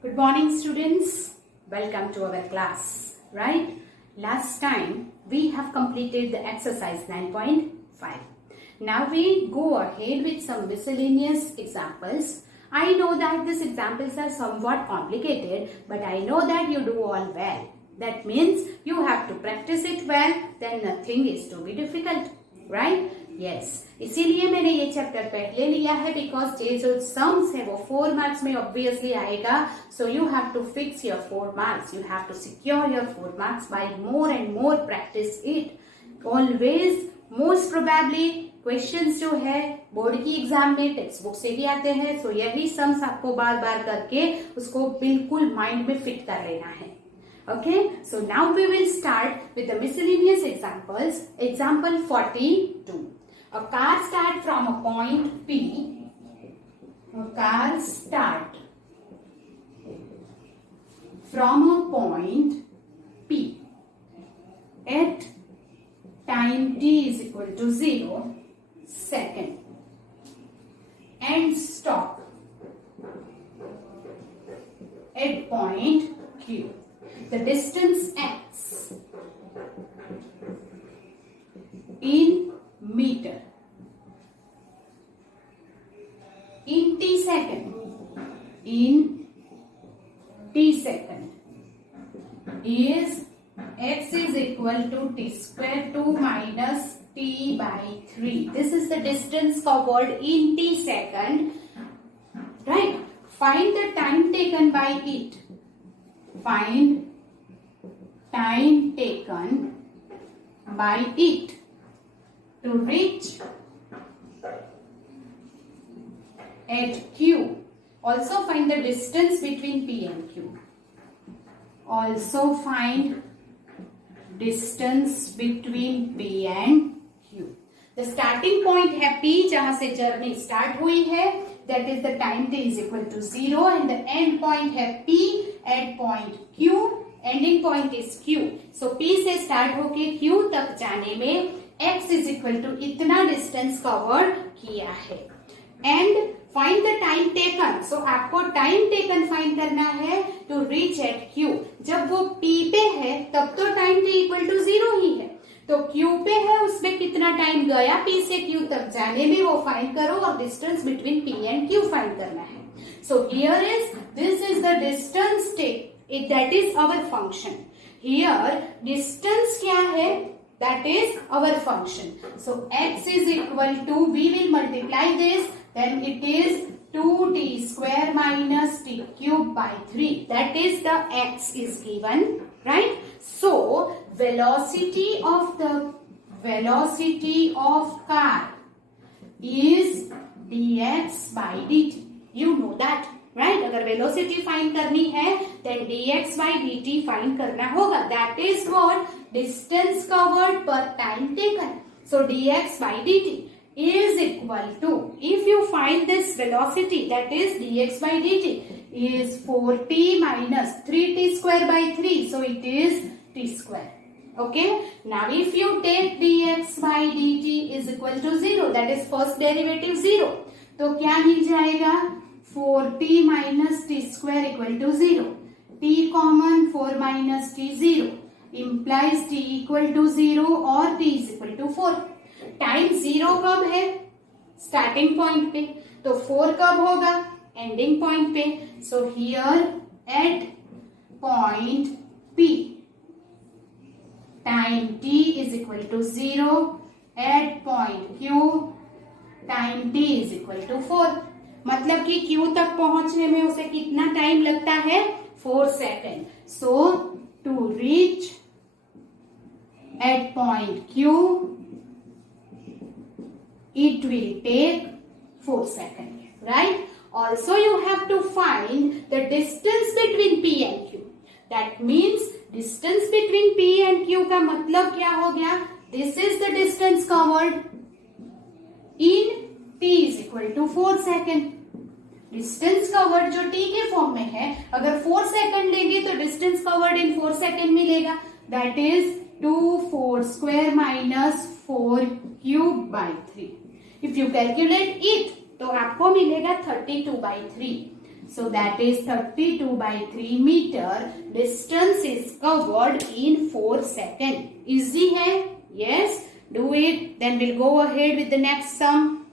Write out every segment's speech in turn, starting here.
Good morning, students. Welcome to our class. Right? Last time we have completed the exercise 9.5. Now we go ahead with some miscellaneous examples. I know that these examples are somewhat complicated, but I know that you do all well. That means you have to practice it well, then nothing is to be difficult. Right? Yes, इसीलिए मैंने ये chapter पहले लिया है because ये जो sums है वो 4 मार्क्स में ऑब्वियसली आएगा. So you have to fix your 4 marks. You have to secure your 4 marks by more and more practice it. Always most probably questions जो है बोर्ड की एग्जाम में टेक्स्ट बुक से भी आते हैं. सो यही सम्स आपको बार बार करके उसको बिल्कुल माइंड में फिट कर लेना है. Okay, so now we will start with the miscellaneous examples. Example 42. A car starts from a point P. A car starts from a point P at time t is equal to 0 second and stop at point Q. The distance x in meter in t second is x is equal to t square 2 minus t by 3. This is the distance covered in t second. Right? Find the time taken by it. Find time taken by it to reach at Q. Also find the distance between P and Q. Also find distance between P and Q. The starting point है P जहां से journey start हुई है. That is the time t is equal to 0 and the end point है P at point Q. Ending point is Q. So P से start होके Q तक जाने में x is equal to इतना distance cover किया है. And find the time taken. So आपको time taken find करना है to reach at Q. जब वो P पे है तब तो time t equal to 0 ही है. तो Q पे है उसमें कितना टाइम गया P से Q तक जाने में वो फाइंड करो और distance between P and Q find करना है. So here is this is the distance that is our function. Here distance क्या है? That is our function. So x is equal to we will multiply this then it is 2t square minus t cube by 3. That is the x is given, right? So velocity of car is dx by dt. You know that, right? अगर velocity find करनी है then dx by dt find करना होगा. That is what distance covered per time taken. So dx by dt is equal to, if you find this velocity that is dx by dt is 4t minus 3t square by 3. So it is t square. Okay. Now if you take dx by dt is equal to 0, that is first derivative 0. तो क्या मिल जाएगा? 4t minus t square equal to 0. t common 4 minus t 0 implies t equal to 0 or t is equal to 4. Time 0 कब है? Starting point पे. तो 4 कब होगा? Ending point पे. So here at point P time t is equal to 0. At point Q time t is equal to 4. मतलब कि Q तक पहुंचने में उसे कितना टाइम लगता है? 4 second. So to reach at point Q it will take 4 seconds, right? Also you have to find the distance between P and Q. That means distance between P and Q का मतलब क्या हो गया? This is the distance covered in T is equal to 4 second. Distance covered जो T के form में है, अगर 4 सेकंड लेंगे तो distance covered in 4 सेकंड मिलेगा. That is 2 4 square minus 4 cube by 3. If you calculate it तो आपको मिलेगा 32/3. So that is 32 by 3 meter. Distance is covered in 4 seconds. Easy है? Yes. Do it. Then we'll go ahead with the next sum.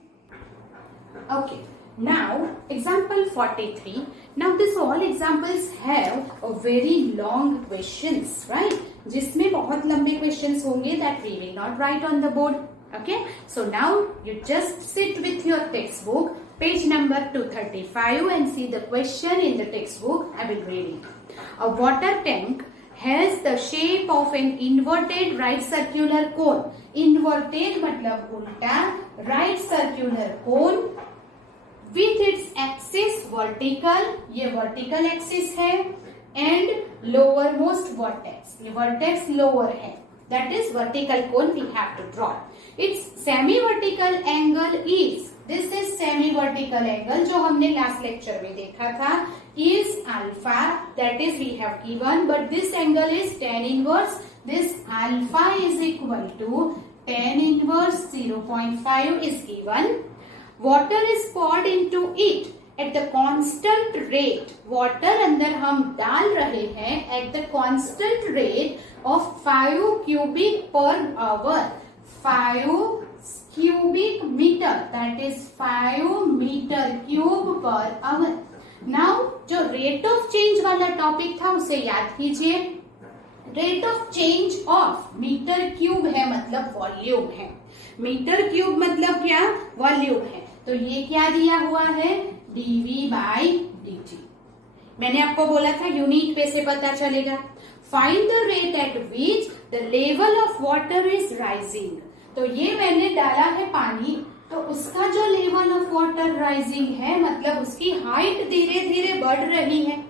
Okay. Now example 43. Now this all examples have a very long questions, right? जिसमें बहुत लंबे questions होंगे that we will not write on the board. Okay. So now you just sit with your textbook, page number 235, and see the question in the textbook. I will read it. A water tank has the shape of an inverted right circular cone. Inverted मतलब उल्टा, right circular cone with its axis vertical, ये vertical axis है, and lowermost vertex, ये vertex lower है, that is vertical cone we have to draw. Its semi-vertical angle is, this is semi-vertical angle जो हमने last lecture में देखा था, is alpha, that is we have given, but this angle is tan inverse. This alpha is equal to tan inverse 0.5 is given. Water is poured into it at the constant rate. Water अंदर हम डाल रहे हैं at the constant rate of 5 cubic per hour. 5 cubic meter, that is 5 meter cube per hour. Now जो rate of change वाला topic था उसे याद कीजिए. Rate of change of meter cube है मतलब वॉल्यूम है. मीटर क्यूब मतलब क्या? वॉल्यूम है. तो ये क्या दिया हुआ है? dv by dt. मैंने आपको बोला था यूनिट पे से पता चलेगा. Find the rate at which the level of water is rising. तो ये मैंने डाला है पानी, तो उसका जो लेवल ऑफ वाटर राइजिंग है मतलब उसकी हाइट धीरे धीरे बढ़ रही है.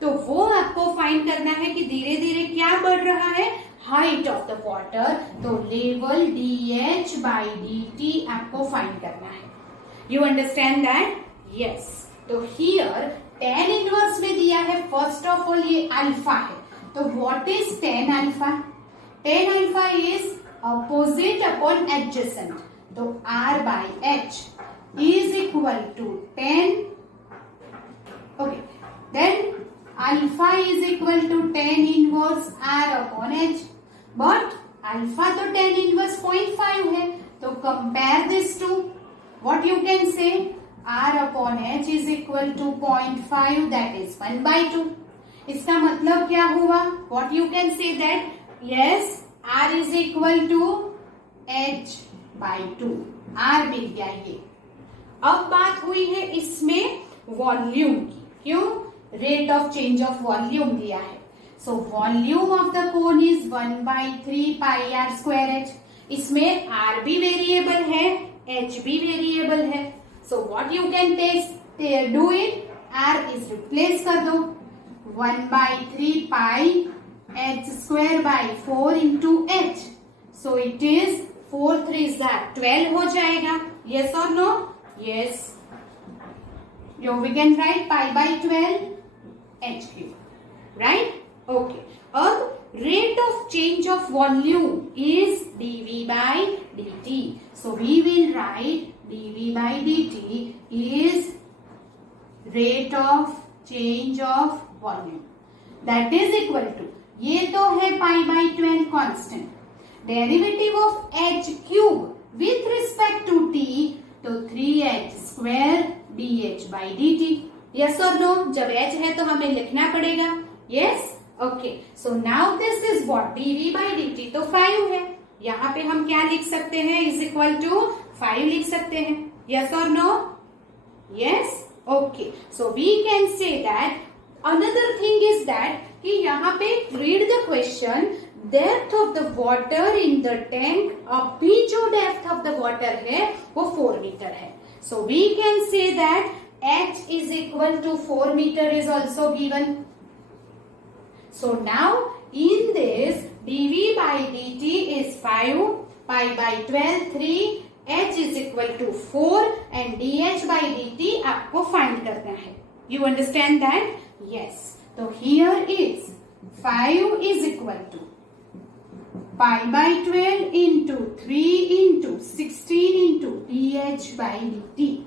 तो वो आपको फाइंड करना है कि धीरे धीरे क्या बढ़ रहा है? Height of the water. तो लेवल dh by dt आपको फाइंड करना है. You understand that? यस. तो हियर tan इनवर्स में दिया है फर्स्ट ऑफ ऑल ये अल्फा है. तो what is tan alpha? tan alpha is opposite upon adjacent. तो r by h is equal to tan. Okay. Then alpha is equal to tan inverse r upon h. But alpha तो tan inverse 0.5 है. तो compare this to what you can say? r upon h is equal to 0.5, that is 1 by 2. इसका मतलब क्या हुआ? What you can say that? Yes, r is equal to h by 2. r मिल गया ये. अब बात हुई है इसमें वॉल्यूम की. क्यों? Rate of change of volume दिया है. So volume of the cone is 1 by 3 pi r square h. इसमें r भी वेरिएबल है, h भी वेरिएबल है. So what you can do it? r is replace कर दो. 1 by 3 pi h square by 4 into h. So it is 4 3 12 हो जाएगा. yes or no? yes. So we can write pi by 12 h cube, right? Okay. अब rate of change of volume is dv by dt. So we will write dv by dt is rate of change of volume. That is equal to, ये तो है pi by 12 constant. Derivative of h cube with respect to t, तो 3h square dh by dt. yes or no? जब h है तो हमें लिखना पड़ेगा. yes. okay. so now this is what? dv by dt तो 5 है. यहाँ पे हम क्या लिख सकते हैं? is equal to 5 लिख सकते हैं. yes or no? yes. okay. so we can say that another thing is that कि यहाँ पे read the question. Depth of the water in the tank, अभी जो डेप्थ ऑफ द वाटर है वो 4 मीटर है. So we can say that h is equal to 4 meter is also given. So now in this dv by dt is 5, pi by 12 3, h is equal to 4 and dh by dt आपको find करना है. You understand that? Yes. So here is 5 is equal to pi by 12 into 3 into 16 into dh by dt.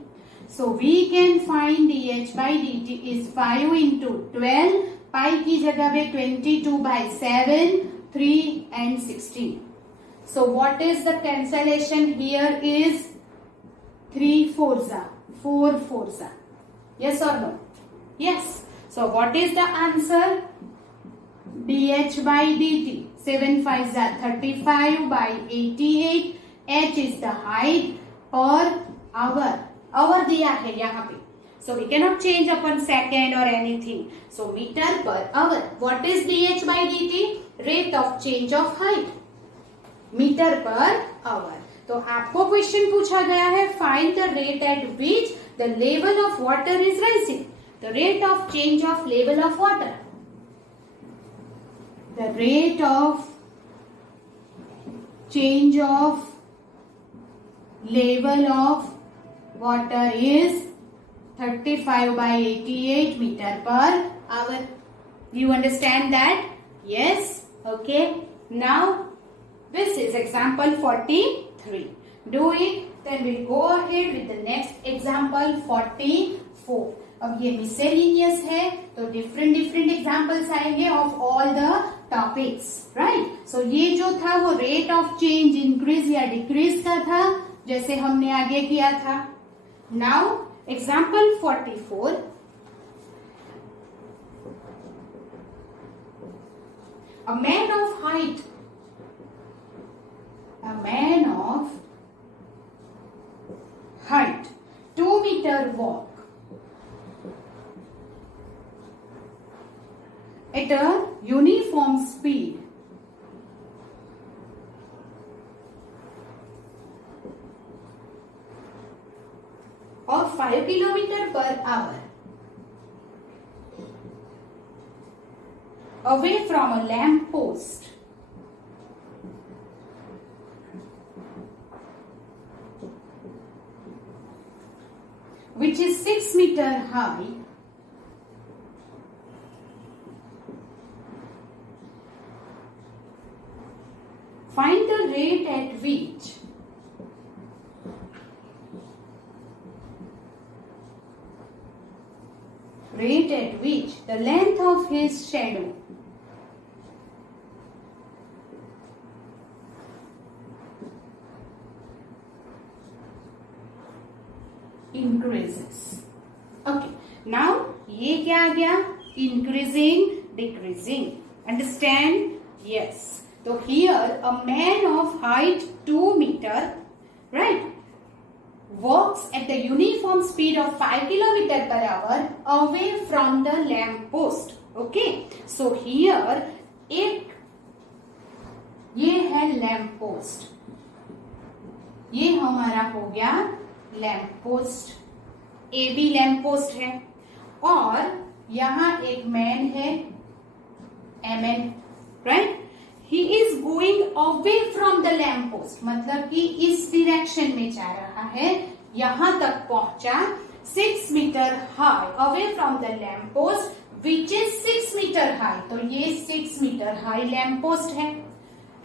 So we can find dH by dt is 5 into 12, pi की जगह पे 22 by 7, 3 and 16. So what is the cancellation here is 3 fours are 4 fours are. Yes or no? Yes. So what is the answer? dH by dt 7 5s are 35 by 88. H is the height per hour. Hour दिया है यहाँ पे. So we cannot change upon second or anything. So meter per hour. What is dH by dt? Rate of change of height. Meter per hour. तो आपको question पूछा गया है find the rate at which the level of water is rising. The rate of change of level of water. The rate of change of level of water is 35 by 88 meter per hour. You understand that? Yes. Okay. Now this is example 43. Do it. Then we'll go ahead with the next example 44. अब ये miscellaneous है तो different examples आएंगे of all the topics, right? So ये जो था वो rate of change increase या decrease का था जैसे हमने आगे किया था. Now example 44. A man of height 2 meter walk at a uniform speed of 5 kilometer per hour away from a lamp post which is 6 meter high find the rate at which the length of his shadow increases. Okay. Now ये क्या आ गया? Increasing, decreasing. Understand? Yes. So here a man of height 2 meter, right, walks at the uniform speed of 5 kilometer per hour away from the lamp post. Okay. So here एक ये है lamp post, ये हमारा हो गया lamp post, A B lamp post है और यहाँ एक मैन है M N, right. He is going away from the lamp post, मतलब कि इस डायरेक्शन में जा रहा है, यहां तक पहुंचा 6 meter high away from the lamp post which is 6 meter high. तो ये 6 मीटर हाई लैम्प पोस्ट है,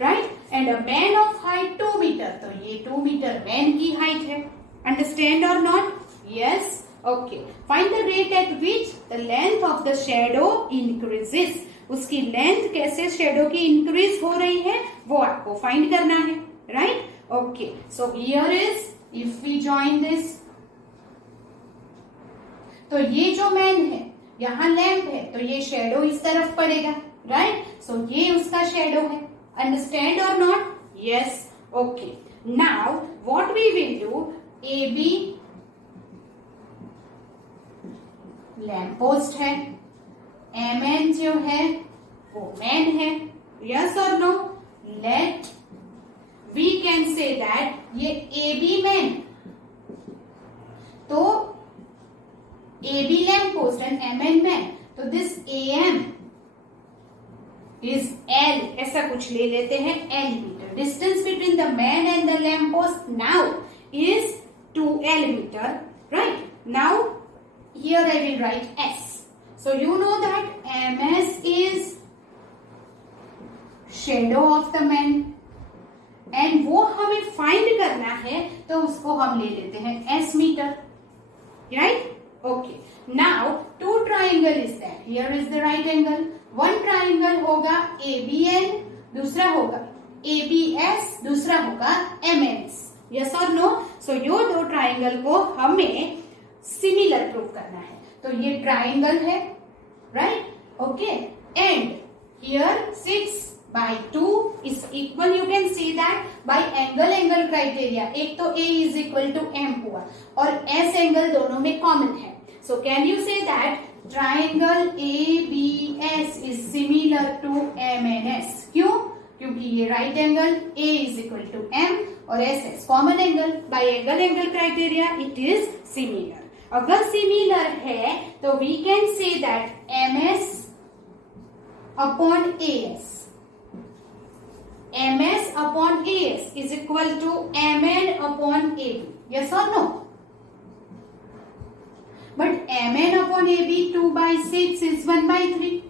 right. And a man of height 2 meter, तो ये 2 मीटर मैन की हाइट है. अंडरस्टैंड और not? Yes. Okay. Find the rate at which the length of the shadow increases. उसकी length कैसे शेडो की increase हो रही है वो आपको फाइंड करना है, right. Okay. So here is, if we join this, तो ये जो मैन है यहाँ लैम्प है तो ये शेडो इस तरफ पड़ेगा, राइट. सो ये उसका शेडो है. अंडरस्टैंड और not? Yes. Okay. Now what we will do, A B lamp post है, एम एन जो है वो मैन है. यस और no? Let we can say that ये ए बी मैन, तो A B lamp post and M N man, तो this A M is L, ऐसा कुछ ले लेते हैं, L meter. Distance between the man and the lamp post now is 2L meter, right. Now here I will write S. So you know that MS is shadow of the man and वो हमें find करना है तो उसको हम ले लेते हैं S meter. right? Okay. Now two triangle is there. Here is the right angle. One triangle होगा ABN, दूसरा होगा ABS, दूसरा होगा MNS. Yes or no? So ये दो ट्राइंगल को हमें सिमिलर प्रूव करना है. तो ये ट्राइंगल है, right? Okay. And here 6/2 is equal. You can see that by angle criteria. एक तो A is equal to M हुआ और S एंगल दोनों में कॉमन है. So can you say that triangle ABS is similar to MNS? क्यों? क्योंकि ये right angle A is equal to M और SS common angle. By angle criteria it is similar. अगर सिमिलर है तो we can say that MS upon AS, MS upon AS is equal to MN upon AB. Yes or no? But MN upon AB 2/6 is 1/3,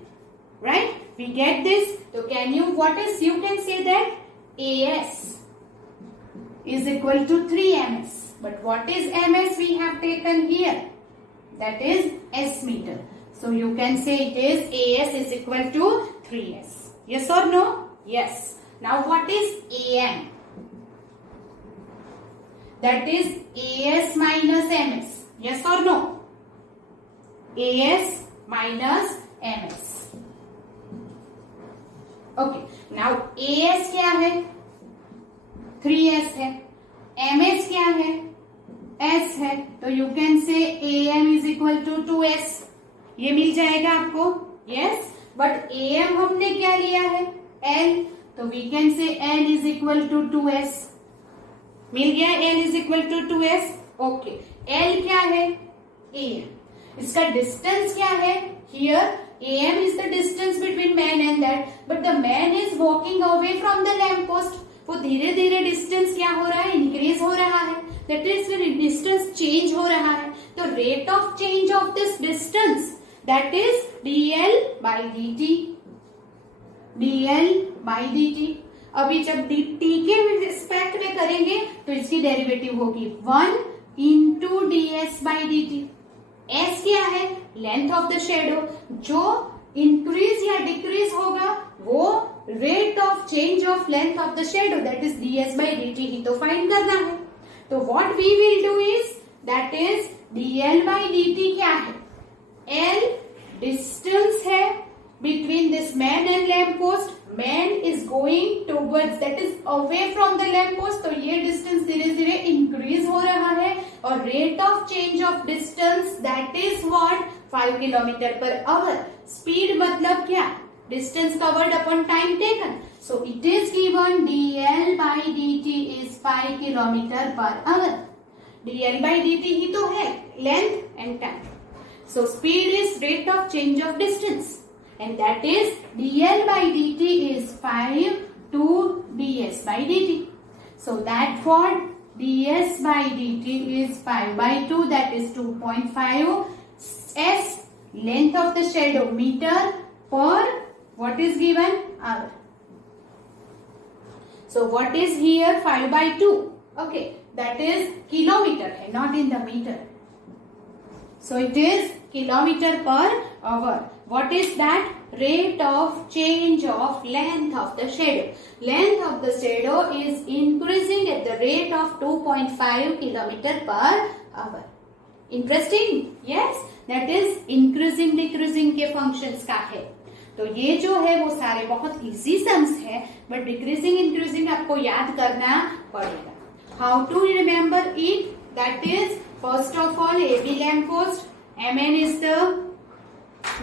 right? We get this. So can you, what is, you can say that AS is equal to 3MS. But what is MS we have taken here? That is S meter. So you can say it is AS is equal to 3S. Yes or no? Yes. Now what is AM? That is AS minus MS. Yes or no? AS minus MS. Okay. Now AS क्या है? 3S है. MS क्या है? S है. तो you can say AM is equal to 2S. ये मिल जाएगा आपको. Yes. But AM हमने क्या लिया है? L. तो we can say L is equal to 2S. मिल गया L is equal to 2S. Okay. L क्या है? AM. इसका डिस्टेंस क्या है? Here AM is the distance between man and that, but the man is walking away from the lamp post. वो धीरे धीरे distance क्या हो रहा है? इंक्रीज हो रहा है. That is डिस्टेंस चेंज हो रहा है. तो rate of change of this distance that is dl by dt. dl by dt. अभी जब dt के रिस्पेक्ट में करेंगे तो इसकी डेरिवेटिव होगी 1 into ds by dt. S क्या है? Length of the shadow. जो इंक्रीज या डिक्रीज होगा वो rate of change of length of the shadow, that is ds by dt ही तो फाइंड करना है. तो what we will do is that is dl by dt क्या है? L डिस्टेंस है between this man and lamp post. Man is going towards, that is away from the lamp post. तो ये डिस्टेंस धीरे धीरे इंक्रीज हो रहा है और rate of change of distance that is what? 5 kilometre per hour. Speed मतलब क्या? Distance covered upon time taken. So it is given dl by dt is 5 kilometre per hour. dl by dt ही तो है length and time. So speed is rate of change of distance, and that is dl by dt is 5 to ds by dt. So that for ds by dt is 5/2, that is 2.5 s. Length of the shadow meter per what is given? Hour. So what is here? 5/2. Okay, that is kilometer है, not in the meter. So it is kilometer per hour. What is that? Rate of change of length of the shadow. Length of the shadow is increasing at the rate of 2.5 kilometer per hour. Interesting? Yes, that is increasing decreasing के functions का है. तो ये जो है वो सारे बहुत easy sums है, but decreasing increasing आपको याद करना पड़ेगा. How to remember it? That is first of all AB lamp post, MN is the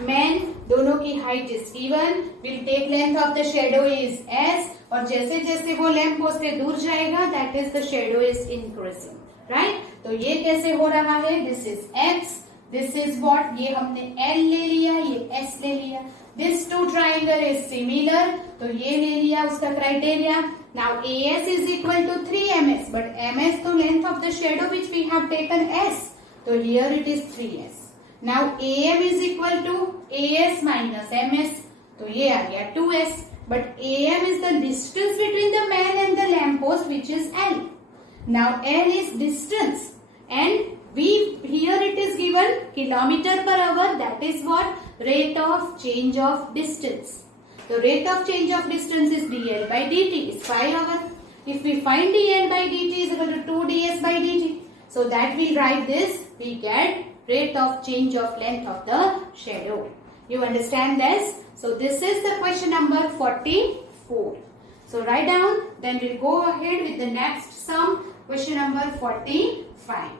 man, दोनों की height is given. We'll take length of the shadow is S और जैसे जैसे वो लैम्प पोस्ट से दूर जाएगा that is the shadow is increasing, right? तो ये कैसे हो रहा है? This is X, this is what? ये हमने L ले लिया, ये S ले लिया. This two triangle is similar, तो ये ले लिया उसका criteria. Now AS is equal to 3MS, but MS तो length of the shadow which we have taken S, तो here it is 3S. Now AM is equal to AS minus MS, तो ये आ गया 2S, but AM is the distance between the man and the lamp post which is L. Now L is distance and here it is given kilometer per hour. That is what? Rate of change of distance. The rate of change of distance is dl by dt is 5 hour. If we find dl by dt is equal to 2 ds by dt. So that we write this, we get rate of change of length of the shadow. You understand this? So this is the question number 44. So write down, then we'll go ahead with the next sum, question number 45.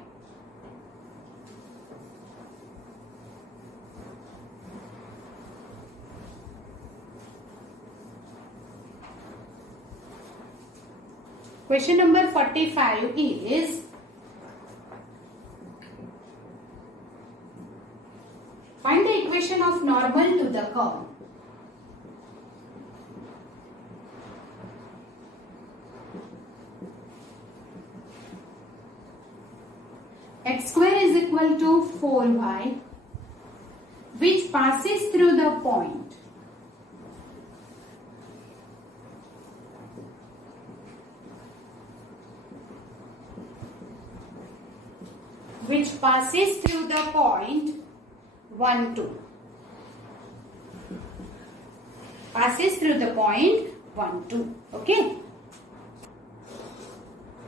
Question number 45 is, find the equation of normal to the curve. X square is equal to 4y, which passes through the point which passes through the point 1, 2. Passes through the point 1, 2. Okay.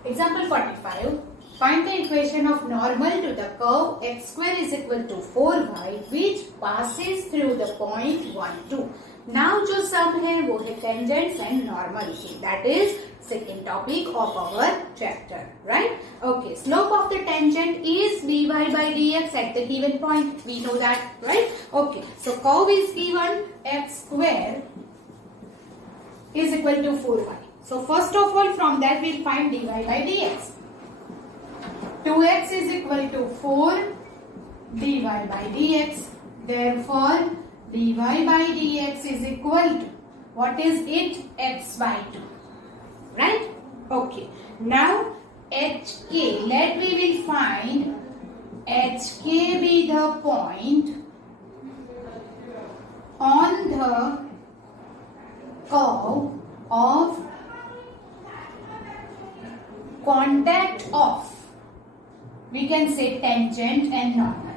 Example 45. Find the equation of normal to the curve x square is equal to 4y which passes through the point 1, 2. Now जो sum है वो है tangents and normal की. That is second topic of our chapter, right? Okay, slope of the tangent is dy by dx at the given point. We know that, right? Okay, so curve is given x square is equal to 4y. So first of all, from that we'll find dy by dx. 2x is equal to 4 dy by dx. Therefore, dy by dx is equal to, what is it? X by 2. Right? Okay. Now, HK, let we will find HK be the point on the curve of contact of, we can say tangent and normal.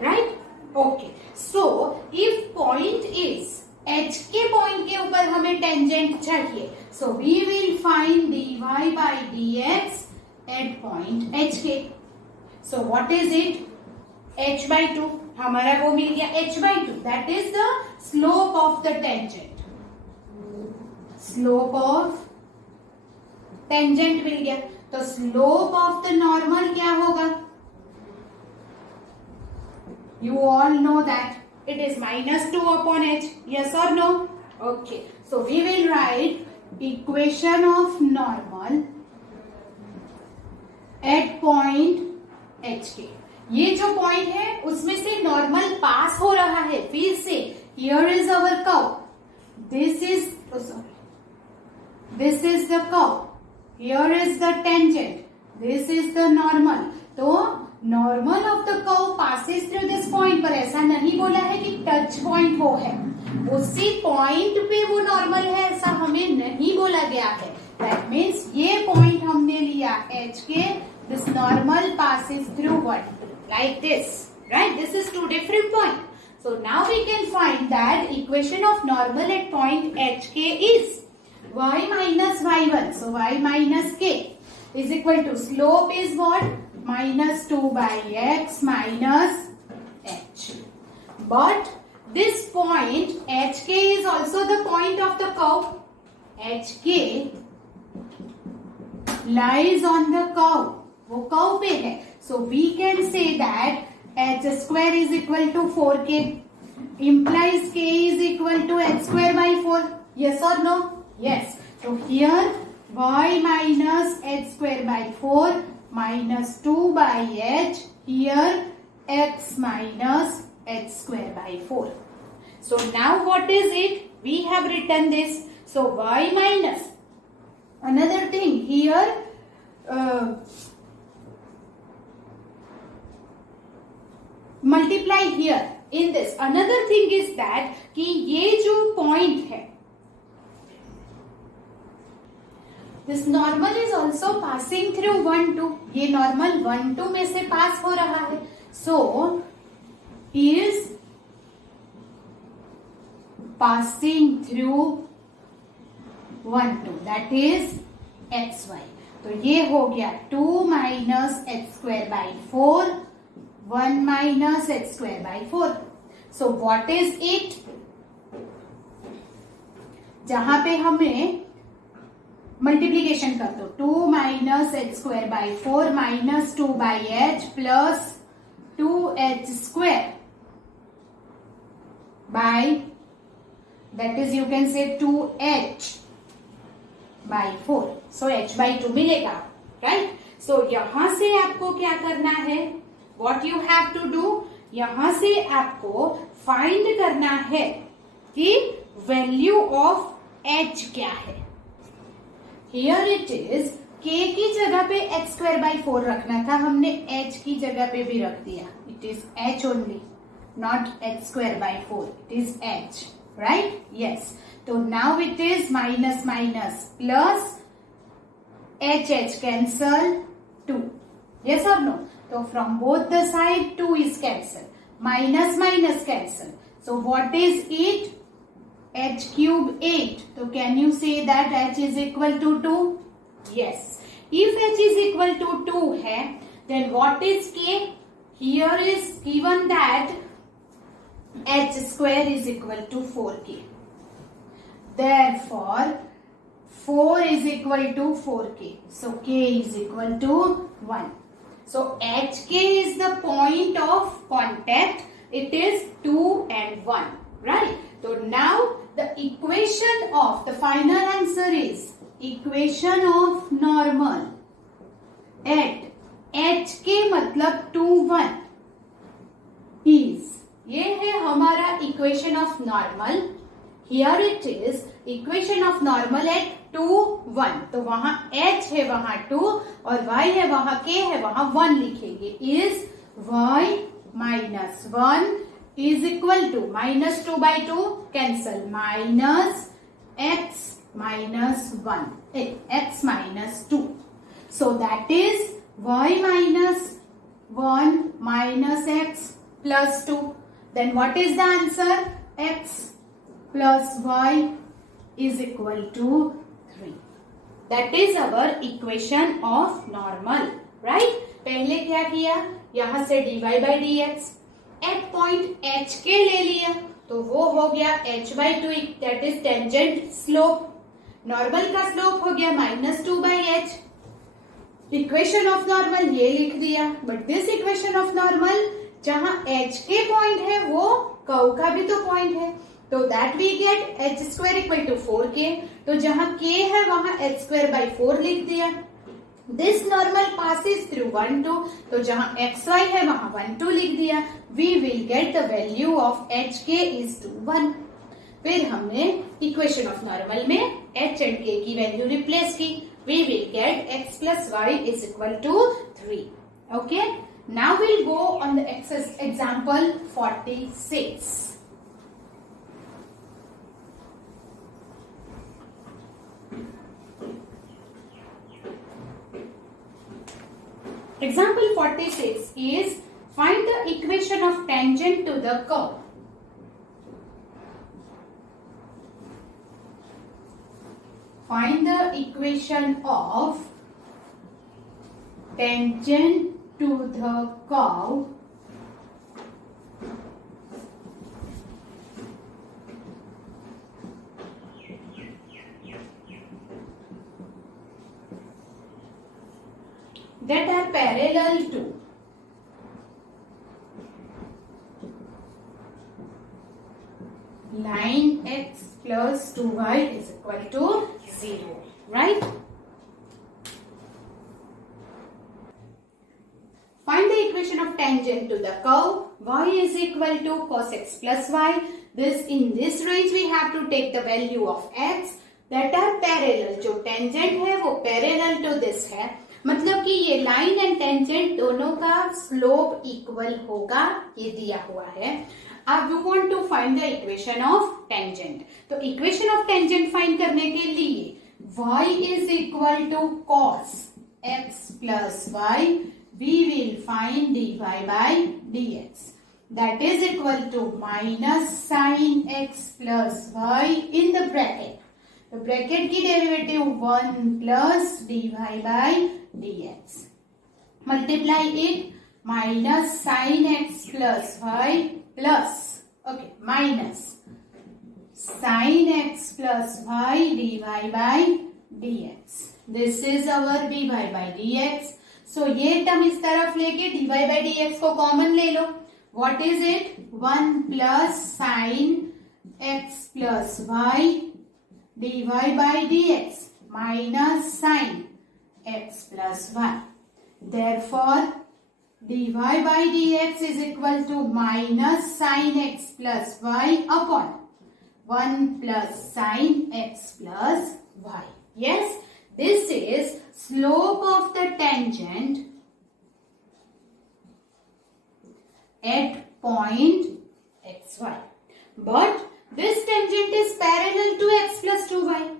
Right? Okay. So, if point is HK point के ऊपर हमें tangent चाहिए. So, we will find dy by dx at point HK. So, what is it? H by 2. हमारा वो मिल गया H by 2. That is the slope of the tangent. Slope of tangent मिल गया. तो slope of the normal क्या होगा? You all know that it is minus 2 upon h. Yes or no? Okay. So we will write equation of normal at point HK. ये जो point है उसमें से normal pass हो रहा है. फिर से here is our curve. This is the curve. Here is the tangent. This is the normal. तो normal of the curve passes through this point. पर ऐसा नहीं बोला है कि टच पॉइंट वो है, उसी पॉइंट पे वो नॉर्मल है, ऐसा हमें नहीं बोला गया है. दैट मीन्स ये पॉइंट हमने लिया H K. This normal passes through what, like this, right? This is two different point. So now we can find that equation of normal at point H K is y minus y1. So y minus k is equal to slope is what? Minus 2 by x minus h. But this point hk is also the point of the curve. hk lies on the curve. वो curve पे है. So we can say that h square is equal to 4k. Implies k is equal to h square by 4. Yes or no? Yes. So here y minus h square by 4 minus 2 by h. Here x minus h square by 4. So now what is it? We have written this. So y minus. Another thing here. Multiply here in this. Another thing is that कि ये जो point है, this normal is also passing through 1 2, ये normal 1 2 में से पास हो रहा है, so is passing through 1 2, that is xy. तो ये हो गया 2 minus H square by 4, 1 minus H square by 4. So what is it? जहां पे हमें मल्टीप्लीकेशन कर दो, 2 minus H square by 4 minus 2 by H plus 2h square by, that is you can say 2h by 4. So h by 2 मिलेगा, right? सो यहां से आपको क्या करना है? What you have to do, यहां से आपको फाइंड करना है कि वैल्यू ऑफ h क्या है. हियर इट इज, k की जगह पे h स्क्वायर बाई 4 रखना था, हमने h की जगह पे भी रख दिया. It is h only, not h square by 4, it is h, right? Yes. तो now it is minus minus plus, h cancel 2. Yes or no? So from both the side 2 is cancelled. Minus minus cancel. So what is it? H cube 8. So can you say that h is equal to 2? Yes. If h is equal to 2 है, then what is k? Here is given that h square is equal to 4k. Therefore 4 is equal to 4k. So k is equal to 1. So hk is the point of contact. It is 2 and 1. Right? So now the equation of the final answer is equation of normal at hk मतलब 2 1 is, ये है हमारा equation of normal. Here it is equation of normal at 2 1. तो वहां h है, वहां 2 और y है, वहां k है, वहां 1 लिखेंगे. Is y minus 1 is equal to minus 2 by 2 cancel, minus x minus 1, x minus 2. So that is y minus 1 minus x plus 2. Then what is the answer? X plus y is equal to 3. That is our equation of normal, right? पहले क्या किया, यहां से dy by dx at point h के ले लिया, तो वो हो गया h by 2, that is tangent slope. Normal का स्लोप हो गया -2 by h. Equation of normal ये लिख दिया, but this equation of normal जहां h के पॉइंट है वो कर्व का भी तो पॉइंट है, तो that we get h square equal to 4k. तो जहां k है वहां h स्क्वायर बाई 4 लिख दिया. दिस नॉर्मल पासिस थ्रू 1 2, तो जहां xy है वहां 1 2 लिख दिया. We will get the value of hk is two 1. फिर हमने इक्वेशन ऑफ नॉर्मल में h एंड k की वैल्यू रिप्लेस की. We will get x plus y is equal to 3. Okay, now will go on the example 46. Example 46 is find the equation of tangent to the curve. Find the equation of tangent to the curve that are parallel to line x plus 2y is equal to 0, right? Find the equation of tangent to the curve y is equal to cos x plus y. In this range we have to take the value of x that are parallel. जो tangent है वो parallel to this है, मतलब कि ये line and tangent दोनों का slope equal होगा, ये दिया हुआ है. अब you want to find the equation of tangent. तो इक्वेशन ऑफ टेंजेंट फाइंड करने के लिए y is equal to cos x plus y, we will find dy by dx. That is equal to minus sin x plus y in the bracket. तो bracket की derivative 1 plus dy by dx. Multiply it, minus sin x plus y plus, okay, minus sin x plus y dy by dx. This is our dy by dx. So ये term इस तरफ लेके dy by dx को common ले लो. What is it? 1 plus sin x plus y dy by dx minus sin x plus y. Therefore, dy by dx is equal to minus sin x plus y upon 1 plus sin x plus y. Yes, this is slope of the tangent at point xy. But this tangent is parallel to x plus 2y.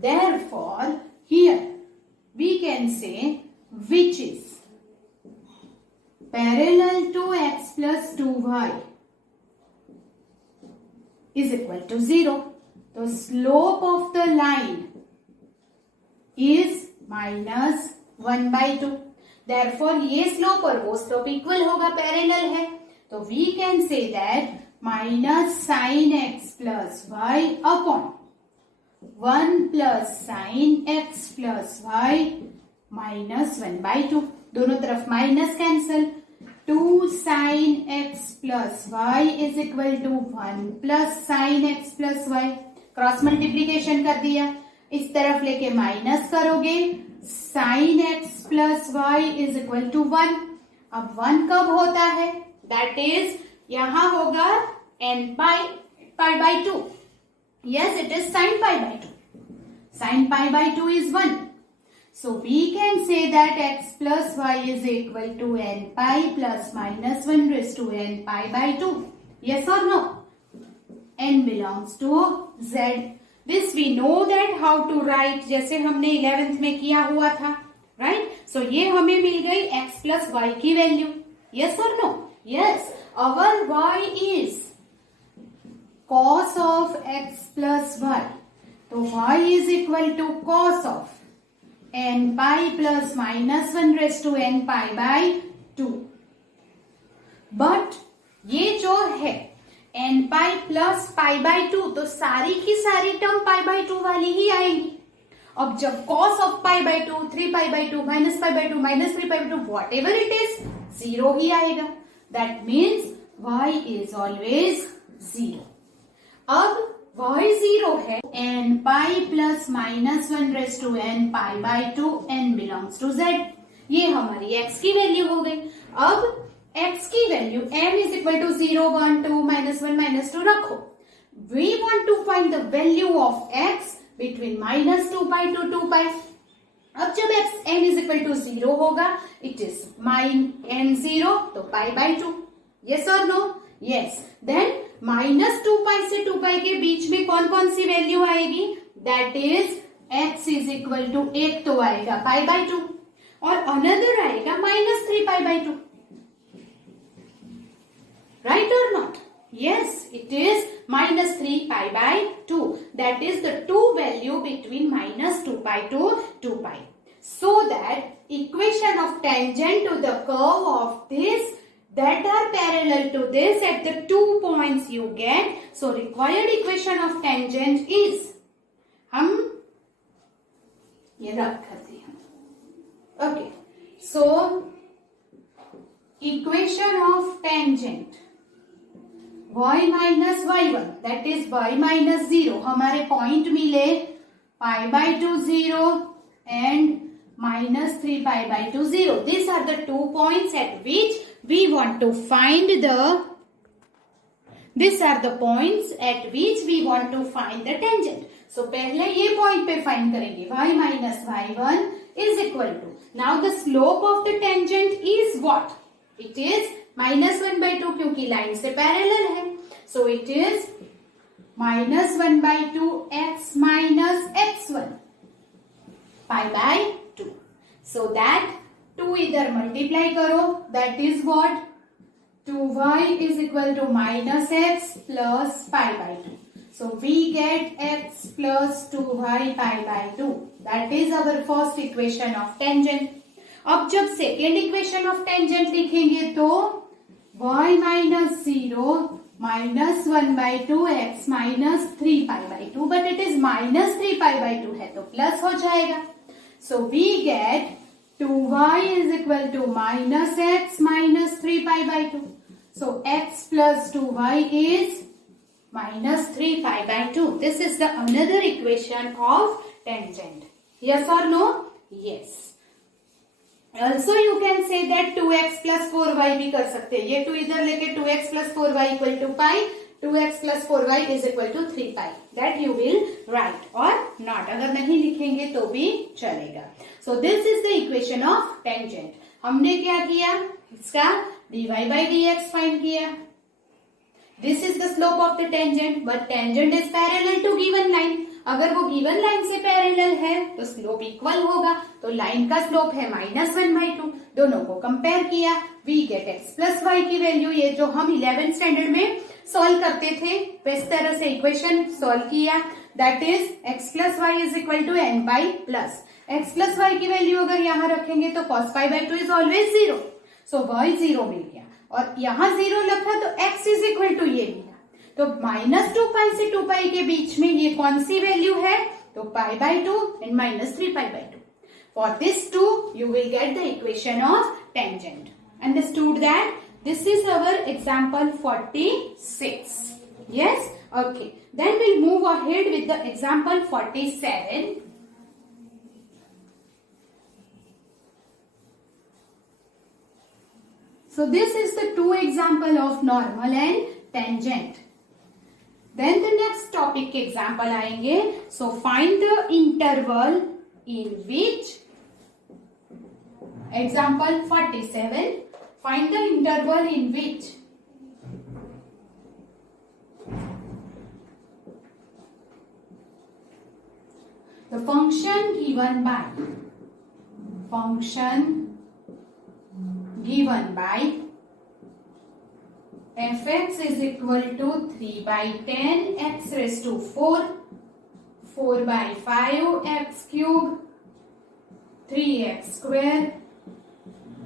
Therefore, here we can say which is parallel to x plus 2y is equal to 0. The slope of the line is minus 1 by 2. Therefore, ये slope और वो slope equal होगा, parallel है. तो we can say that minus sin x plus y upon 1 plus sin x plus y minus 1 by 2. दोनों तरफ minus cancel. 2 sin x plus y is equal to 1 plus sin x plus y. Cross multiplication कर दिया. इस तरफ लेके minus करोगे. sin x plus y is equal to 1. अब 1 कब होता है? That is यहां होगा n pi by 2. Yes, it is sin pi by 2. Sin pi by 2 is 1. So we can say that x plus y is equal to n pi plus minus 1 raised to n pi by 2. Yes or no? N belongs to z. This we know that how to write, जैसे हमने 11th में किया हुआ था, right? So ये हमें मिल गई x plus y की value. Yes or no? Yes, our y is cos of x plus y. तो y is equal to cos of n pi plus minus 1 raised to n pi by 2. But ये जो है n pi plus pi by 2, तो सारी की सारी term pi by 2 वाली ही आएगी. अब जब cos of pi by 2, 3 pi by 2, minus pi by 2, minus 3 pi by 2, whatever it is, 0 ही आएगा. That means y is always 0. अब y 0 है, n pi plus minus 1 raised to n pi by 2, n belongs to z. ये हमारी x की value हो गई. अब x की value n is equal to 0, 1, 2, minus 1, minus 2 रखो. We want to find the value of x between minus 2 pi to 2 pi. अब जब x n is equal to 0 होगा, it is min n 0, तो pi by 2. Yes or no? Yes. Then minus 2 pi से 2 pi के बीच में कौन कौन सी value आएगी? That is x is equal to, एक तो आएगा pi by 2 और another आएगा minus 3 pi by 2. Right or not? Yes, it is minus 3 pi by 2. That is the two value between minus 2 pi to 2 pi. So that equation of tangent to the curve of this that are parallel to this at the 2 points you get. So required equation of tangent is, हम ये रख करते हैं. Okay. So equation of tangent y minus y1, that is y minus 0. हमारे point मिले pi by 2 0 and minus 3 pi by 2 0. These are the 2 points at which we want to find the, these are the points at which we want to find the tangent. So पहले ये point पे find करेंगे. y minus y1 is equal to, now the slope of the tangent is what? It is minus 1 by 2 क्योंकि line से parallel है. So it is minus 1 by 2 x minus x1. Pi by 2. So that 2 इधर multiply करो, that is what 2y is equal to minus x plus pi by 2. So we get x plus 2y pi by 2. That is our first equation of tangent. अब जब second equation of tangent लिखेंगे तो y minus 0 minus 1 by 2 x minus 3 pi by 2, but it is minus 3 pi by 2 है तो plus हो जाएगा. So we get 2y is equal to minus x minus 3 pi by 2. So x plus 2y is minus 3 pi by 2. This is the another equation of tangent. Yes or no? Yes. Also you can say that 2x plus 4y भी कर सकते हैं. ये 2 इधर लेके 2x plus 4y equal to pi, 2x plus 4y is equal to 3 pi. That you will write or not. अगर नहीं लिखेंगे तो भी चलेगा. So this is the equation of tangent. हमने क्या किया? इसका dy by dx फाइंड किया. This is the slope of the tangent, but tangent is parallel to given line. अगर वो गिवन लाइन से पैरेलल है तो स्लोप इक्वल होगा. तो लाइन का स्लोप है -1/2. दोनों को कंपेयर किया, we get x plus y की वैल्यू. ये जो हम 11th स्टैंडर्ड में सॉल्व करते थे, इस तरह से इक्वेशन सॉल्व किया. That is x plus y is equal to n pi plus x plus y की वैल्यू अगर यहाँ रखेंगे तो cos pi by 2 is always 0. सो y 0 मिल गया और यहाँ 0 लिखा तो x इज इक्वल टू ये मिला. तो -2 पाई से 2 पाई के बीच में ये कौन सी वैल्यू है? तो pi by 2 and -3 pi by 2. For this 2 you will get the equation of tangent. Understood that? This is our example 46. Yes? Okay. Then we'll move ahead with the example 47. So this is the two example of normal and tangent. Then the next topic के example आएंगे. So find the interval in which, example 47, find the interval in which the function given by fx is equal to 3 by 10 x raised to 4, 4 by 5 x cube, 3x square,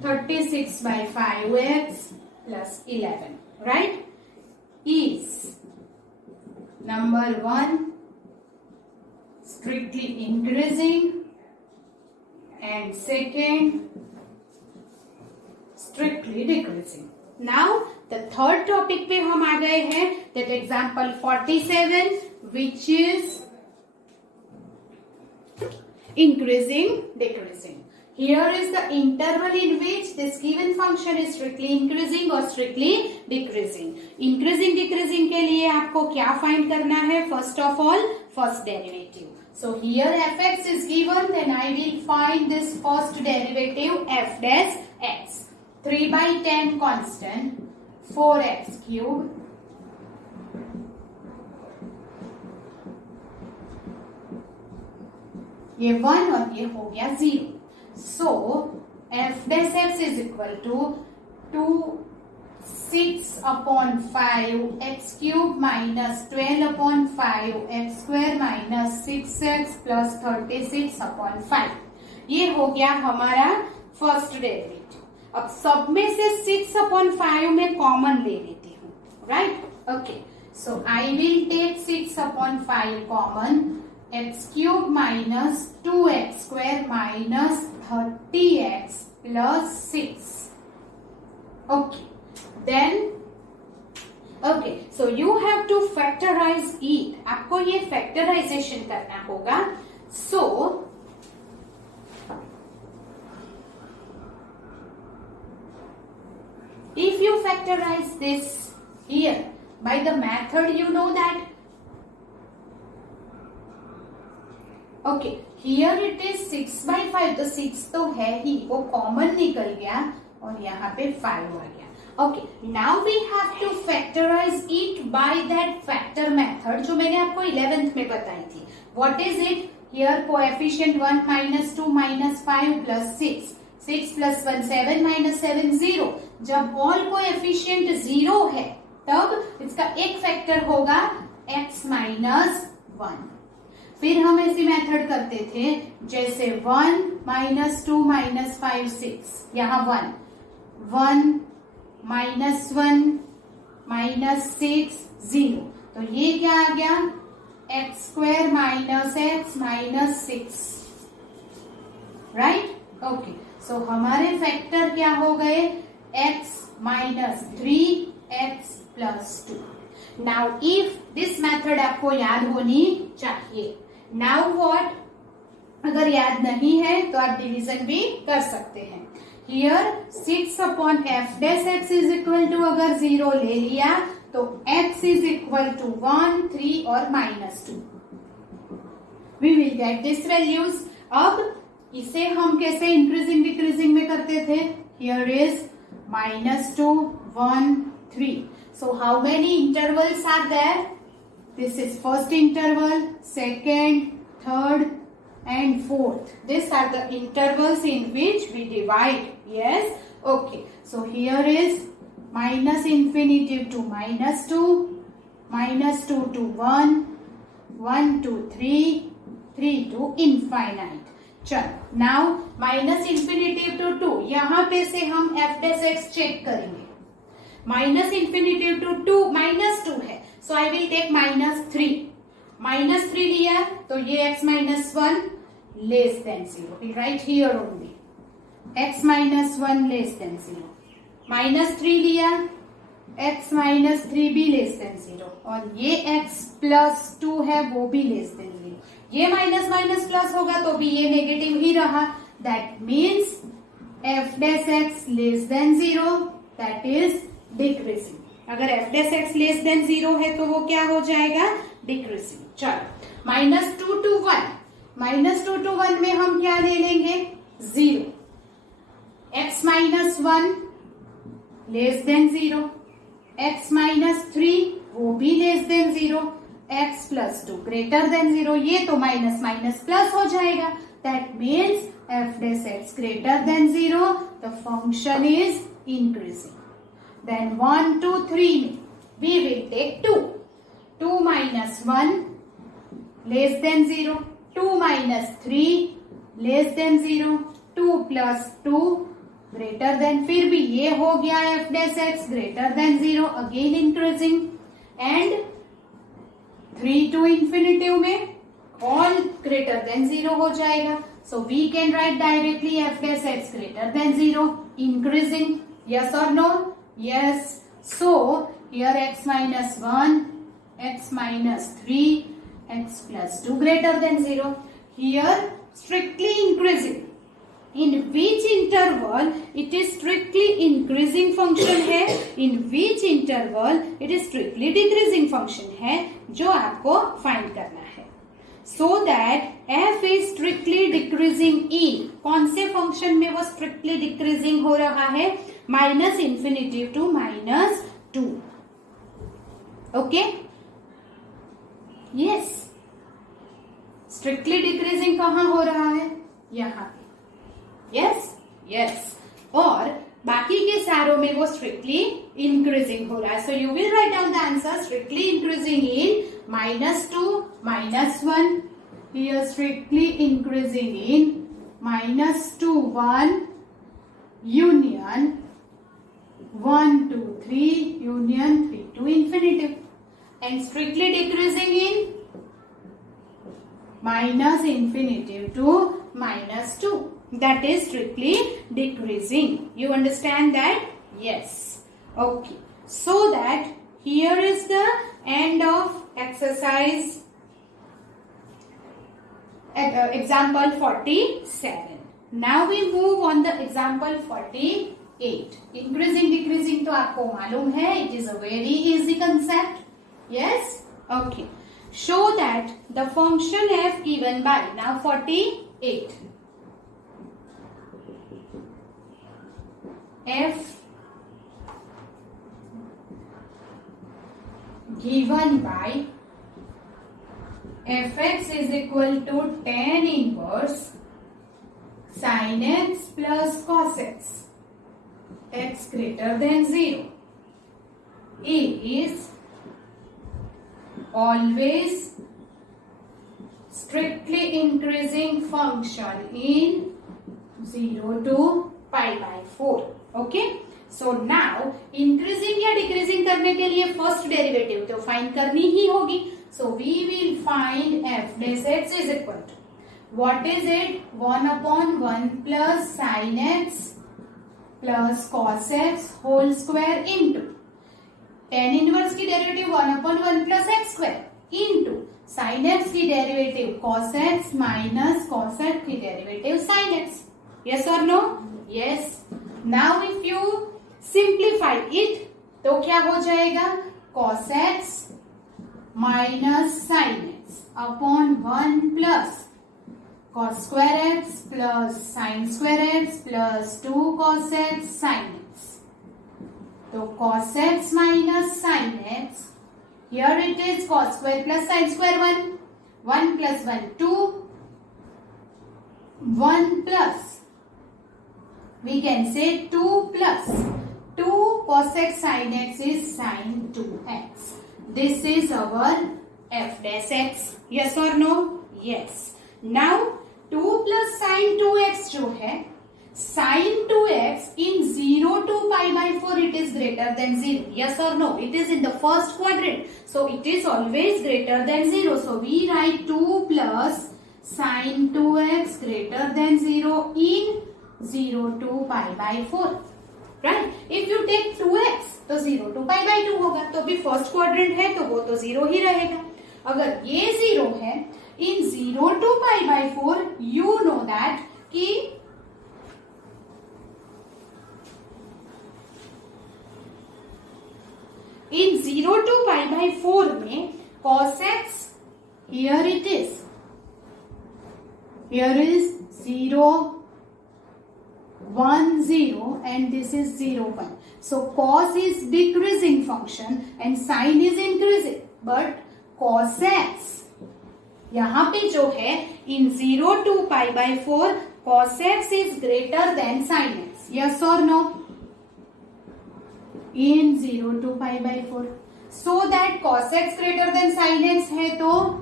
36 by 5x plus 11, right? Is number 1 strictly increasing and second strictly decreasing. Now the third topic पे हम आ गए हैं, that example 47 which is increasing decreasing. Here is the interval in which this given function is strictly increasing or strictly decreasing. Increasing decreasing के लिए आपको क्या find करना है? First of all, first derivative. So here fx is given, then I will find this first derivative f dash x. 3 by 10 constant, 4x cube, ये 1 और ये हो गया 0. So f dash x is equal to 6 upon 5 x cube minus 12 upon 5 x square minus 6x plus 36 upon 5. ये हो गया हमारा first derivative. अब सब में से 6 upon 5 में कॉमन ले लेती हूँ, right? Okay, so I will take 6 upon 5 common, x cube minus 2x square minus 30x plus 6. Okay, then okay, so you have to factorise it. आपको ये फैक्टराइजेशन करना होगा. सो if you factorize this here by the method, you know that okay, here it is 6 by 5. तो 6 तो है ही, वो common निकल गया और यहाँ पे 5 आ गया. Okay, now we have to factorize it by that factor method जो मैंने आपको 11th में बताई थी. What is it? Here coefficient 1 minus 2 minus 5 plus 6. 6 plus 1 7 minus 7 0. जब all coefficient 0 है तब इसका एक फैक्टर होगा x minus 1. फिर हम ऐसी मेथड करते थे जैसे 1 minus 2 minus 5 6. यहाँ 1 minus 1 minus 6 0. तो ये क्या आ गया x square minus x minus 6. Right? Okay. So हमारे फैक्टर क्या हो गए x minus 3x plus 2. Now if this method आपको याद होनी चाहिए. Now what? अगर याद नहीं है तो आप डिवीजन भी कर सकते हैं. Here 6 upon f dash x is equal to अगर 0 ले लिया तो x इज इक्वल टू 1 3 और -2. We will get this values. अब इसे हम कैसे इंक्रीजिंग डिक्रीजिंग में करते थे? Here is -2 1 3. So how many intervals are there? This is first interval, second, third and fourth. These are the intervals in which we divide. Yes? Okay. So here is minus infinity to -2, -2 to 1, 1 to 3, 3 to infinite. चलो. Now minus infinity to 2. यहाँ पे से हम f dash x check करेंगे. Minus infinity to 2 -2 है. सो I will take -3. -3 लिया तो ये x -1 less than 0. Right here only x -1 less than 0. -3 लिया x -3 भी लेस देन 0. और ये x प्लस 2 है वो भी लेस देन 0. ये माइनस माइनस प्लस होगा तो भी ये नेगेटिव ही रहा. That means f dash x less than 0. That is decreasing. अगर f dash x less than 0 है तो वो क्या हो जाएगा? डिक्रीजिंग. चलो. -2 to 1. -2 to 1 में हम क्या ले लेंगे? 0. x -1 less than 0. x -3 वो भी less than 0. x plus 2 greater than 0. ये तो माइनस माइनस प्लस हो जाएगा. That means f dash x greater than 0. The function is increasing. Then 1 2 3 we will take 2. 2 minus 1 less than 0. 2 minus 3 less than 0. 2 plus 2 greater than. फिर भी ये हो गया f dash x greater than 0. Again increasing. And 3 to infinitive में all greater than 0 हो जाएगा. So we can write directly f dash x greater than 0. Increasing. Yes or no? Yes. So here x -1, x -3, x plus 2 greater than 0. Here strictly increasing. In which interval it is strictly increasing function है? In which interval it is strictly decreasing function है? जो आपको find करना है. So that f is strictly decreasing in. कौन से function में वो strictly decreasing हो रहा है? Minus infinity to -2. Okay. Yes. Strictly decreasing कहाँ हो रहा है? यहाँ पे. Yes yes. और बाकी के सारों में वो स्ट्रिक्टली इंक्रीजिंग हो रहा है. So you will write down the answer. Strictly increasing in -2 -1. Here strictly increasing in -2 1 union 1 2 3 union 3 to infinitive. And strictly decreasing in minus infinitive to -2. That is strictly decreasing. You understand that? Yes. Okay. So that here is the end of exercise example 47. Now we move on the example 48. Increasing decreasing तो आपको मालूम है. It is a very easy concept. Yes? Okay. Show that the function f given by. Now 48. F given by fx is equal to tan inverse sin x plus cos x greater than 0 is always strictly increasing function in 0 to pi by 4. Okay, so now increasing या decreasing करने के लिए first derivative तो find करनी ही होगी. So we will find f dash x is equal to what is it? 1 upon 1 plus sin x plus cos x whole square into tan inverse की derivative 1 upon 1 plus x square into sin x की derivative cos x minus cos x की derivative sin x. Yes or no? Yes. Now if you simplify it तो क्या हो जाएगा? cos x minus sin x upon 1 plus cos square x plus sin square x plus 2 cos x sin x. तो cos x minus sin x, here it is cos square plus sin square 1, 1 plus 1 2, 1 plus we can say 2 plus 2 cos x sin x is sin 2x. This is our f dash x. Yes or no? Yes. Now 2 plus sin 2x जो है sin 2x in 0 to pi by 4 it is greater than 0. Yes or no? It is in the first quadrant. So it is always greater than 0. So we write 2 plus sin 2x greater than 0 in 0 to pi by 4. Right? If you take 2x तो 0 to pi by 2 होगा. तो भी first quadrant है तो वो तो 0 ही रहेगा. अगर ये 0 है in 0 to pi by 4 you know that कि in 0 to pi by 4 में cos x here it is. Here is 0 1 0 and this is 0 1. So cos is decreasing function and sin is increasing. But cos x यहाँ पे जो है in 0 to pi by 4 cos x is greater than sin x. Yes or no? In 0 to pi by 4. So that cos x greater than sin x है तो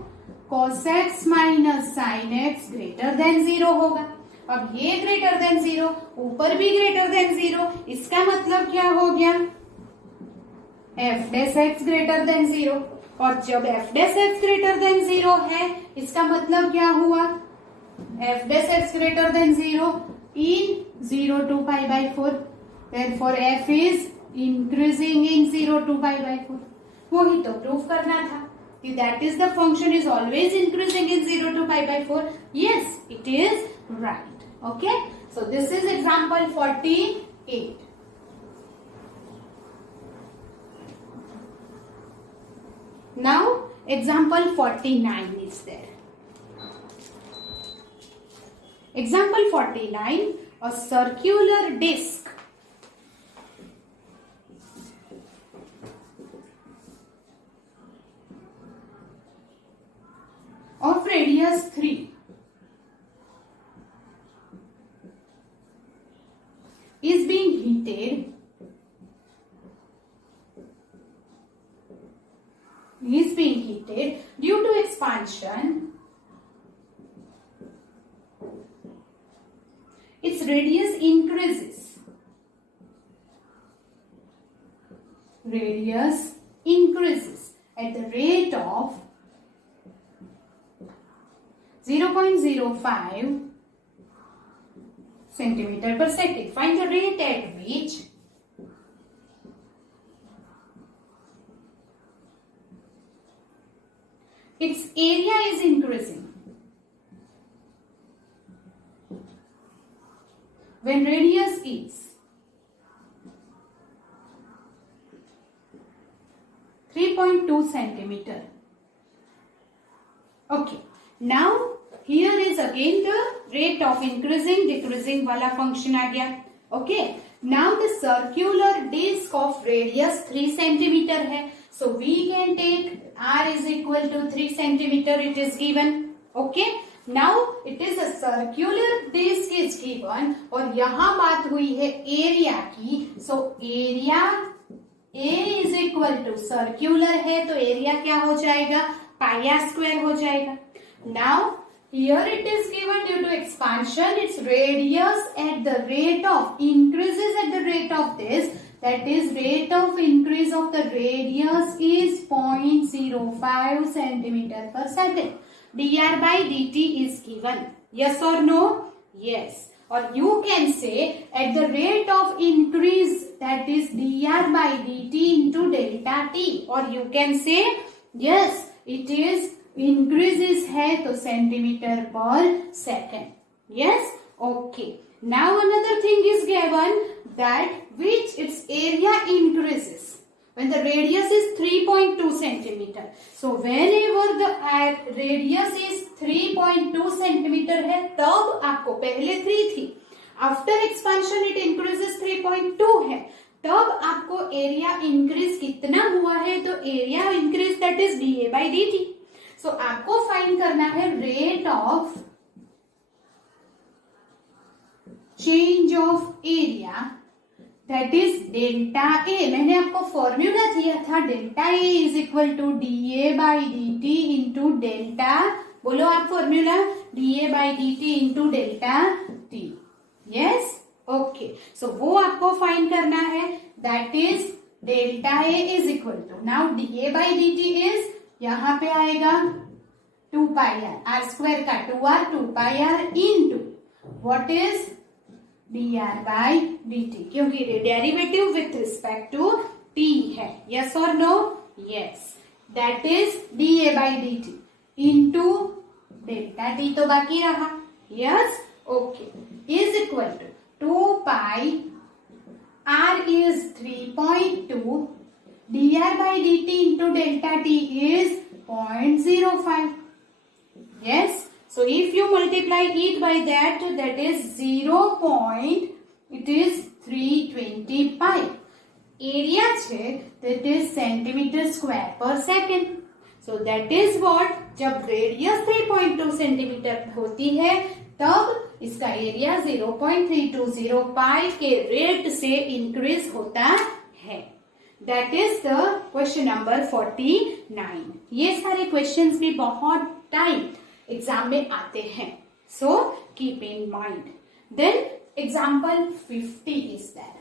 cos x minus sin x greater than 0 होगा. अब ये greater than 0 ऊपर भी greater than 0 इसका मतलब क्या हो गया? f dash x greater than 0 और जब f dash x greater than 0 है इसका मतलब क्या हुआ? f dash x greater than 0 in 0 to pi by 4. Therefore f is increasing in 0 to pi by 4. वो ही तो प्रूफ करना था कि that is the function is always increasing in 0 to pi by 4. Yes, it is right. Okay, so this is example 48. Now example 49 is there. Example 49, a circular disc of radius 3 is being heated due to expansion. Its radius increases. Radius increases at the rate of 0.05 centimeter per second. Find the rate at which its area is increasing. When radius is 3.2 centimeter. Okay. Now here is again the rate of increasing decreasing वाला function आ गया. Okay. Now the circular disc of radius 3 centimeter है. So we can take R is equal to 3 centimeter it is given. Okay. Now it is a circular disc is given और यहाँ बात हुई है area की. So area A is equal to circular है तो area क्या हो जाएगा? पाई आर स्क्वायर हो जाएगा. Now here it is given due to expansion its radius at the rate of increases at the rate of this, that is rate of increase of the radius is 0.05 centimeter per second. dr by dt is given. Yes or no? Yes. Or you can say at the rate of increase, that is dr by dt into delta t. Or you can say yes, it is increases है तो centimeter per second. Yes? Okay. Now another thing is given that which its area increases when the radius is 3.2 centimeter. So whenever the radius is 3.2 centimeter है तब आपको पहले 3 थी, after expansion it increases 3.2 है, तब आपको एरिया इंक्रीज कितना हुआ है? तो area increase that is dA by dt. So आपको फाइंड करना है rate of change of area that is delta A. मैंने आपको फॉर्मूला दिया था delta A is equal to dA by dt into delta, बोलो आप formula, dA by dt into delta t. Yes, okay. So वो आपको फाइंड करना है that is delta A is equal to, now dA by dt is यहां पे आएगा 2 pi are, are square का 2r 2 pi r into what is dr by dt, क्योंकि derivative with respect to t है. Yes और no? Yes. That is dA by dt into delta t तो बाकी रहा. Yes, okay. Is equal to 2 pi r is 3.2 dr by dt into delta t is 0.05. Yes. So if you multiply it by that, that is 320 pi. Area છે that is centimeter square per second. So that is what, जब radius 3.2 centimetre होती है तब इसका area 0.320 पाई के rate से increase होता है. That is the question number 49. ये सारे क्वेश्चंस भी बहुत टाइम एग्जाम में आते हैं, so keep in mind. Then example 50 is that.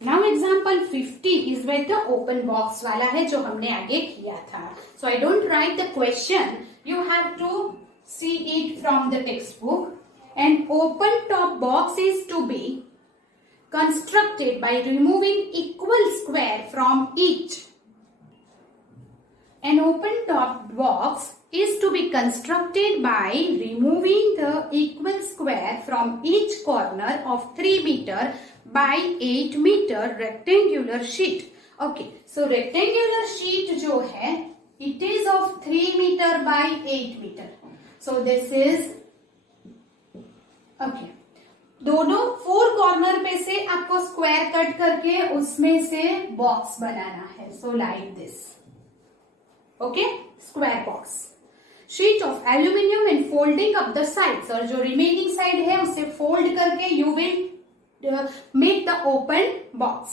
Now example 50 is with the open box वाला है जो हमने आगे किया था. So I don't write the question, you have to see it from the textbook. An open top box is to be constructed by removing equal square from each. An open top box is to be constructed by removing the equal square from each corner of 3 meter by 8 meter rectangular sheet. Okay, so rectangular sheet जो है, it is of 3 meter by 8 meter. So this is okay. दोनों 4 corner पे से आपको square cut करके उसमें से box बनाना है. So like this. Okay, square box. Sheet of aluminium and folding up the sides, और जो रिमेनिंग साइड है उसे फोल्ड करके you will make the open box.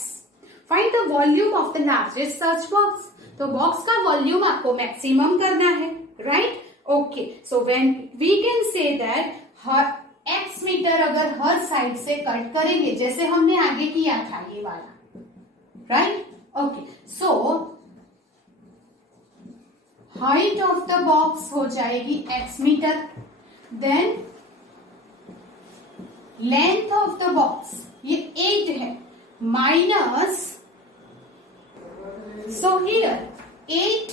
Find the volume of the largest such box. तो box का volume आपको maximum करना है, right? Okay. So when we can say that हर x मीटर अगर हर साइड से कट करेंगे जैसे हमने आगे किया था ये वाला, right? Okay. So height of the box हो जाएगी x meter. Then length of the box ये 8 है minus, so here 8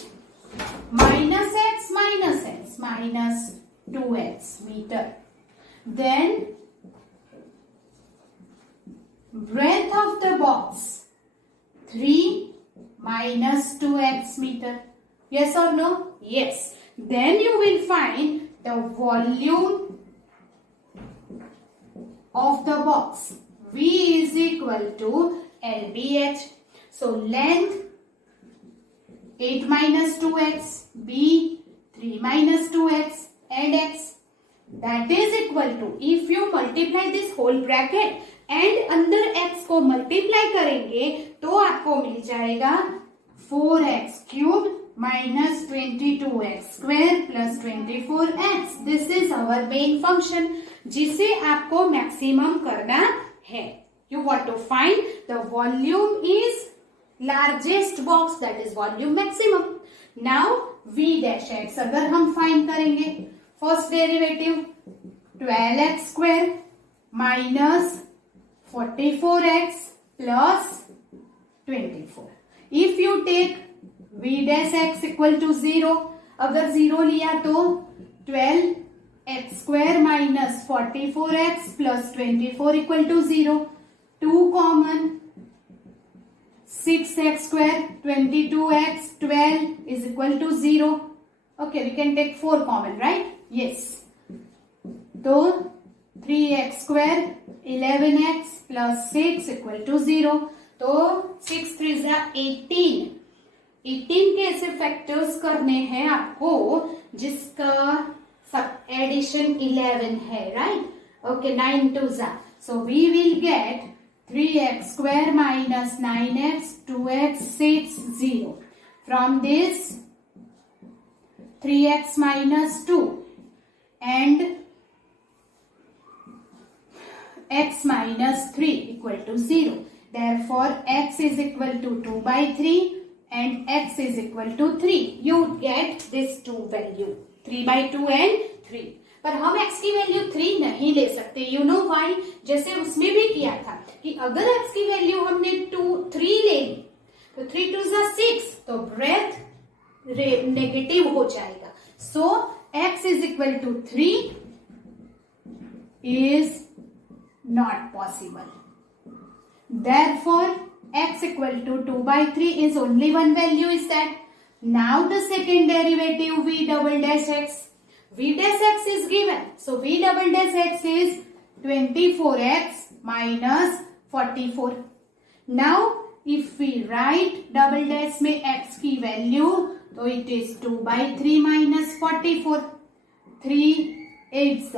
minus x minus 2x meter. Then breadth of the box 3 minus 2x meter. Yes or no? Yes. Then you will find the volume of the box. V is equal to LBH. So length 8 minus 2x, B 3 minus 2x and x. That is equal to, if you multiply this whole bracket and अंदर x को multiply करेंगे तो आपको मिल जाएगा 4x cubed minus 22x square plus 24x. This is our main function जिसे आपको maximum करना है. You want to find the volume is largest box, that is volume maximum. Now v dash x अगर हम find करेंगे, first derivative 12x square minus 44x plus 24. If you take v dash x equal to 0, अगर 0 लिया तो 12x square minus 44x plus 24 equal to 0. 2 common, 6x square 22x 12 is equal to 0. Okay, we can take 4 common, right? Yes. So 3x square 11x plus 6 equal to 0. तो 6 3 is 18. 18 के ऐसे factors करने हैं आपको जिसका एडिशन 11 है, right? Okay, 9 2 जा. So we will get 3x square minus 9x 2x 6 0. From this 3x minus 2 and x minus 3 equal to 0. Therefore x is equal to 2 by 3 and x is equal to 3. You get this two value 3 by 2 and 3. पर हम x की value 3 नहीं ले सकते. You know why? जैसे उसमें भी किया था कि अगर x की वैल्यू हमने 3 ले ली तो 3 2 6, तो ब्रेथ नेगेटिव हो जाएगा. सो x is equal to 3 is not possible. Therefore x equal to 2 by 3 is only one value, is that. Now the second derivative v double dash x. V dash x is given. So v double dash x is 24x minus 44. Now if we write double dash में x की value, तो it is 2 by 3 minus 44. 3 8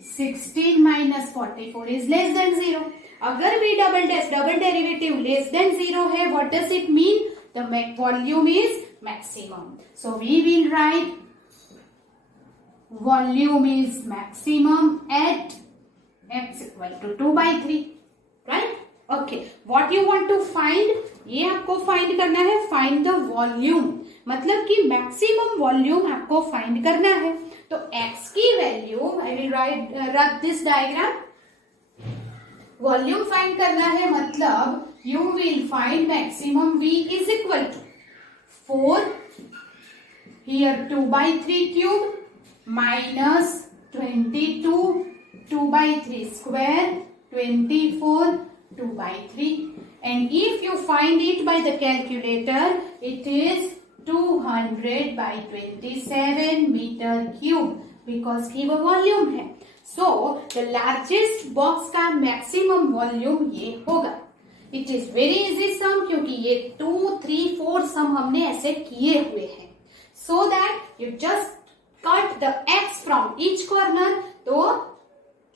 16 minus 44 is less than 0. अगर v double dash double derivative less than 0 है, what does it mean? The volume is maximum. So we will write volume is maximum at x equal to 2 by 3, right? Okay, what you want to find? ये आपको find करना है. Find the volume, मतलब कि maximum volume आपको find करना है. तो x की value, I will write this diagram. Volume find करना है, मतलब you will find maximum v is equal to 4 here 2 by 3 cube minus 22 2 by 3 square 24 2 by 3, and if you find it by the calculator it is 200 by 27 meter cube because की वो volume है. So the largest box का maximum volume ये होगा. It is very easy sum क्योंकि ये 2 3 4 सम हमने ऐसे किए हुए हैं. So that you just cut the x from each corner, तो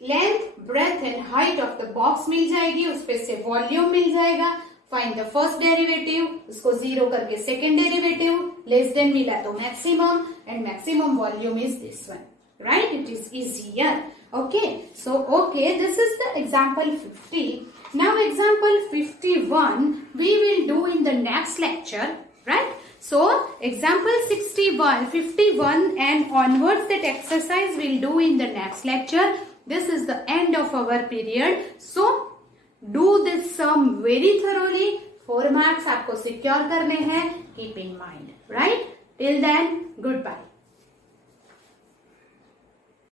length, breadth and height of the box मिल जाएगी, उस पे से volume मिल जाएगा. Find the first derivative, उसको 0 करके second derivative, less than मिला तो maximum, and maximum volume is this one, right? It is easier. Okay, so okay, this is the example 50. Now example 51 we will do in the next lecture, right? So example 61, 51 and onwards, that exercise we'll do in the next lecture. This is the end of our period. So do this sum very thoroughly. 4 marks आपको secure करने हैं. Keep in mind, right? Till then, goodbye.